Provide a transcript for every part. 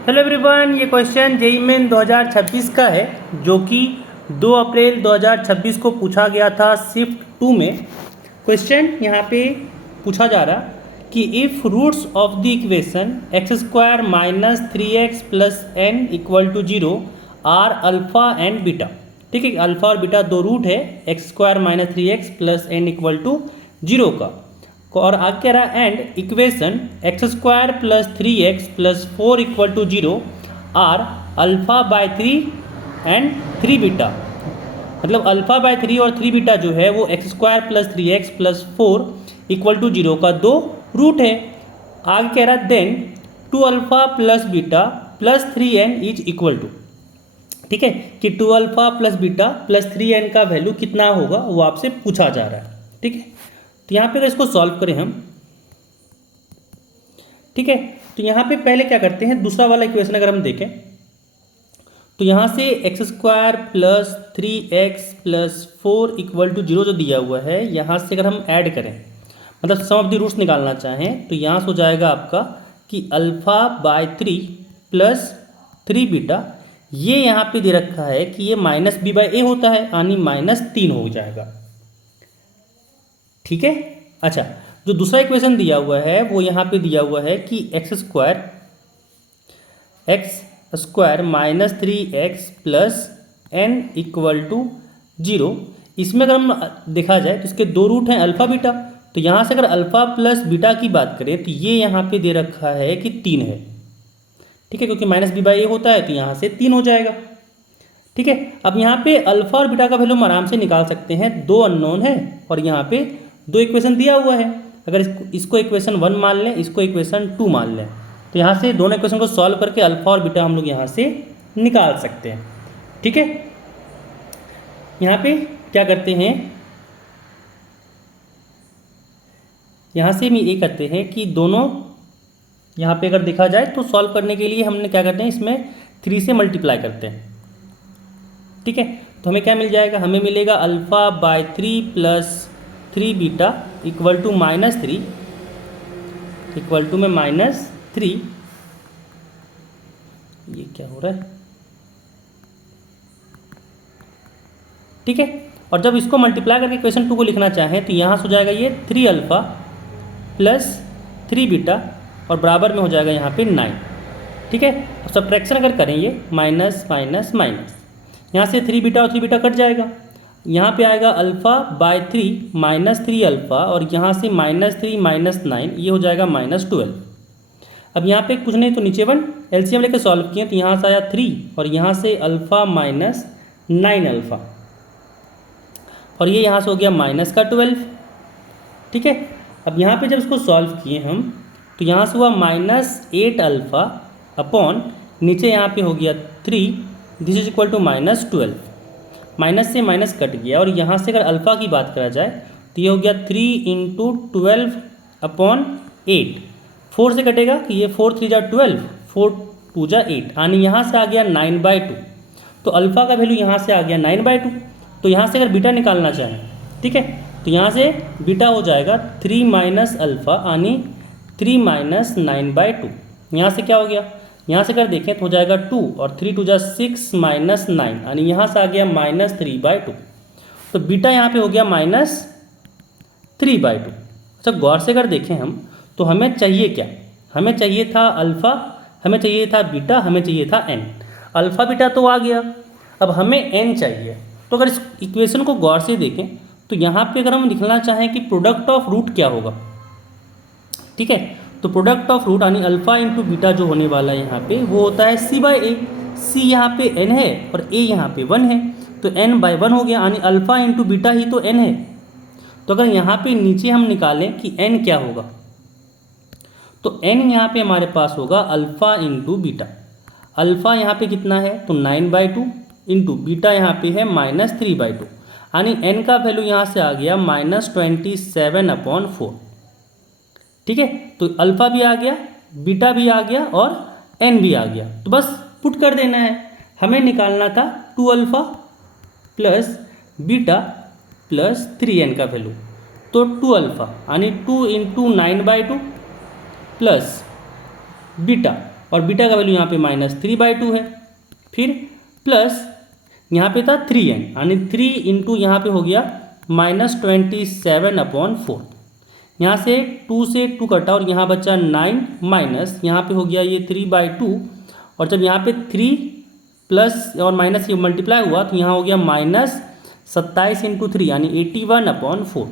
Hello everyone, ये question JEE main 2026 का है जो कि 2 अप्रैल 2026 को पूछा गया था शिफ्ट 2 में। क्वेश्चन यहाँ पे पूछा जा रहा कि if roots of the equation x square minus 3x plus n equal to 0 are alpha and beta. ठीक है, अल्फ़ा और बीटा दो रूट है x square minus 3x plus n equal to 0 का। और आगे कह रहा है and equation x square plus 3x plus 4 equal to 0 are alpha by 3 and 3 beta. मतलब अल्फ़ा बाय 3 और 3 बीटा जो है वो x square plus 3x plus 4 equal to 0 का दो रूट है। आगे कह रहा है then 2 alpha plus beta plus 3n is equal to. ठीक है कि 2 alpha plus beta plus 3n का वैल्यू कितना होगा वो आपसे पूछा जा रहा है। ठीक है, तो यहाँ पे अगर इसको सॉल्व करें हम, ठीक है, तो यहाँ पे पहले क्या करते हैं, दूसरा वाला इक्वेशन अगर हम देखें तो यहाँ से x square plus 3x plus 4 equal to 0 जो दिया हुआ है, यहाँ से अगर हम ऐड करें मतलब सम ऑफ द रूट्स निकालना चाहें तो यहाँ से हो जाएगा आपका कि अल्फ़ा बाय 3 प्लस 3 बीटा। ये यहाँ पे दे रखा है कि ये माइनस बी बाई ए होता है यानी -3 हो जाएगा। ठीक है, अच्छा, जो दूसरा इक्वेशन दिया हुआ है वो यहाँ पे दिया हुआ है कि x square minus 3x plus n equal to 0। इसमें अगर हम देखा जाए तो इसके दो रूट हैं अल्फ़ा बीटा, तो यहाँ से अगर अल्फ़ा प्लस बीटा की बात करें तो ये यहाँ पे दे रखा है कि 3 है। ठीक है, क्योंकि माइनस बी बाई ए होता है तो यहाँ से 3 हो जाएगा। ठीक है, अब यहाँ पे अल्फ़ा और बीटा का वैल्यू हम आराम से निकाल सकते हैं, दो अननोन है और यहाँ पे दो इक्वेशन दिया हुआ है। अगर इसको इक्वेशन 1 मान लें, इसको इक्वेशन 2 मान लें, तो यहाँ से दोनों इक्वेशन को सॉल्व करके अल्फ़ा और बीटा हम लोग यहाँ से निकाल सकते हैं। ठीक है, यहाँ पे क्या करते हैं, यहाँ से हम ये करते हैं कि दोनों यहाँ पे अगर देखा जाए तो सॉल्व करने के लिए हमने क्या करते हैं, इसमें 3 से मल्टीप्लाई करते हैं। ठीक है, तो हमें क्या मिल जाएगा, हमें मिलेगा alpha by 3 plus 3 beta equal to -3 equal to में -3। ये क्या हो रहा है, ठीक है, और जब इसको मल्टीप्लाई करके क्वेश्चन 2 को लिखना चाहें तो यहाँ से हो जाएगा ये 3 अल्फ़ा प्लस 3 बीटा और बराबर में हो जाएगा यहाँ पे 9। ठीक है, और सब्ट्रैक्शन अगर करें ये माइनस माइनस माइनस, यहाँ से 3 बीटा और 3 बीटा कट जाएगा, यहाँ पे आएगा अल्फ़ा बाय 3 माइनस 3 अल्फ़ा और यहाँ से -3 माइनस 9 ये हो जाएगा -12। अब यहाँ पे कुछ नहीं तो नीचे 1 एलसीएम लेकर सॉल्व किए तो यहाँ से आया 3 और यहाँ से अल्फ़ा माइनस 9 अल्फ़ा और ये यहाँ से हो गया माइनस का 12। ठीक है, अब यहाँ पे जब इसको सॉल्व किए हम तो यहाँ से हुआ -8 अल्फ़ा अपॉन नीचे यहाँ पे हो गया 3, this is equal to -12। Minus से माइनस कट गया और यहाँ से अगर अल्फ़ा की बात करा जाए तो ये हो गया 3 × 12 अपॉन 8। 4 से कटेगा कि ये 4 3 जा 12, 4 2 जा 8 यानी यहाँ से आ गया 9/2। तो अल्फ़ा का वैल्यू यहाँ से आ गया 9/2। तो यहाँ से अगर बीटा निकालना चाहें, ठीक है, तो यहाँ से बीटा हो जाएगा 3 माइनस अल्फ़ा यानी 3 माइनस 9/2। यहाँ से क्या हो गया, यहाँ से अगर देखें तो हो जाएगा 2 और 3 2 जा 6 माइनस 9 यानी यहाँ से आ गया -3/2। तो बीटा यहाँ पे हो गया -3/2। अच्छा, गौर से अगर देखें हम तो हमें चाहिए क्या, हमें चाहिए था अल्फ़ा, हमें चाहिए था बीटा, हमें चाहिए था एन। अल्फ़ा बीटा तो आ गया, अब हमें एन चाहिए। तो अगर इस इक्वेशन को गौर से देखें तो यहाँ पे अगर हम लिखना चाहें कि प्रोडक्ट ऑफ रूट क्या होगा, ठीक है, तो प्रोडक्ट ऑफ रूट यानी अल्फ़ा इंटू बीटा जो होने वाला है यहाँ पे वो होता है c/a। c यहाँ पे n है और a यहाँ पे 1 है तो n/1 हो गया यानी अल्फ़ा इंटू बीटा ही तो n है। तो अगर यहाँ पे नीचे हम निकालें कि n क्या होगा तो n यहाँ पे हमारे पास होगा अल्फ़ा इंटू बीटा। अल्फ़ा यहाँ पे कितना है तो 9/2 इंटू बीटा यहाँ पे है -3/2 यानी n का वैल्यू यहाँ से आ गया -27/4। ठीक है, तो अल्फ़ा भी आ गया, बीटा भी आ गया और एन भी आ गया। तो बस पुट कर देना है, हमें निकालना था 2 alpha plus beta plus 3n का वैल्यू। तो 2 अल्फ़ा यानी 2 × 9/2 प्लस बीटा और बीटा का वैल्यू यहाँ पे -3/2 है। फिर प्लस यहाँ पे था 3n, यानी 3 इंटू यहाँ पे हो गया -27/4। यहाँ से 2 से 2 कटा और यहाँ बचा 9 माइनस यहाँ पे हो गया ये 3/2, और जब यहाँ पे 3 प्लस और माइनस ये मल्टीप्लाई हुआ तो यहाँ हो गया -27 इंटू 3 यानी 81/4।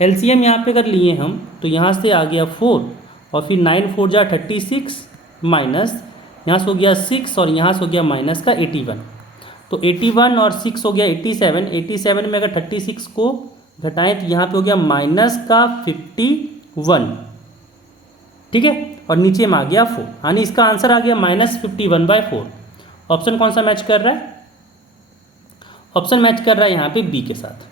एलसीएम यहाँ पे कर लिए हम तो यहाँ से आ गया 4 और फिर 9 4 जा 36 माइनस यहाँ से हो गया 6 और यहाँ से हो गया माइनस का 81। तो 81 और 6 हो गया 87। 87 में अगर 36 को घटाएं तो यहाँ पे हो गया माइनस का 51, ठीक है, और नीचे में आ गया 4, यानी इसका आंसर आ गया -51/4। ऑप्शन कौन सा मैच कर रहा है? ऑप्शन मैच कर रहा है यहाँ पे बी के साथ।